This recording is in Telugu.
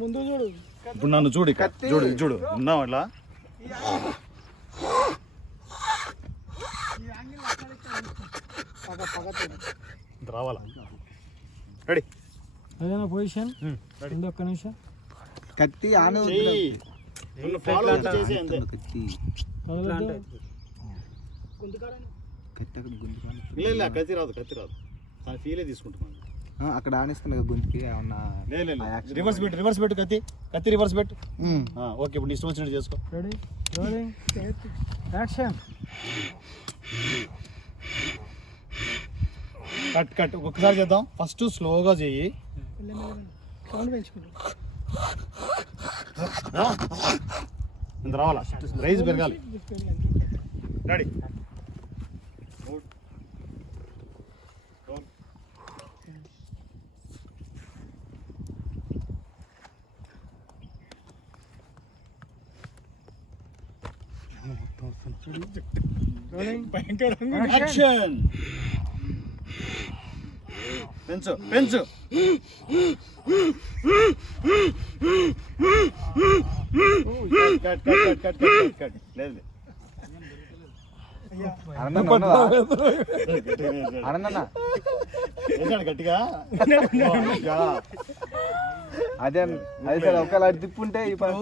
ముందు చూడు, ఇప్పుడు నన్ను చూడు, చూడు చూడు ఉన్నావు అట్లా. రావాలా? రెడీ? ఏదైనా పొజిషన్ ఒక్క నిమిషం. కత్తి ఆను కత్తి రాదు, కత్తి రాదు, ఫీలే తీసుకుంటున్నాను. అక్కడ ఆనిస్తున్నా గొంతుకి ఏమన్నా. రివర్స్ పెట్టు, రివర్స్ పెట్టు, కత్తి కత్తి రివర్స్ పెట్టు. ఓకే, ఇప్పుడు ఇష్టం వచ్చినట్టు చేసుకో. Ready, rolling, action. Cut cut ఒక్కసారి చేద్దాం. ఫస్ట్ స్లోగా చెయ్యి. ఇంత రావాలా, రైజ్ పెరగాలి. రెడీ? యాక్షన్. పెంచు పెంచు. Cut cut cut cut cut. లేదు గట్టిగా. అదే అది సార్ ఒకవేళ తిప్పుంటే ఇప్పుడు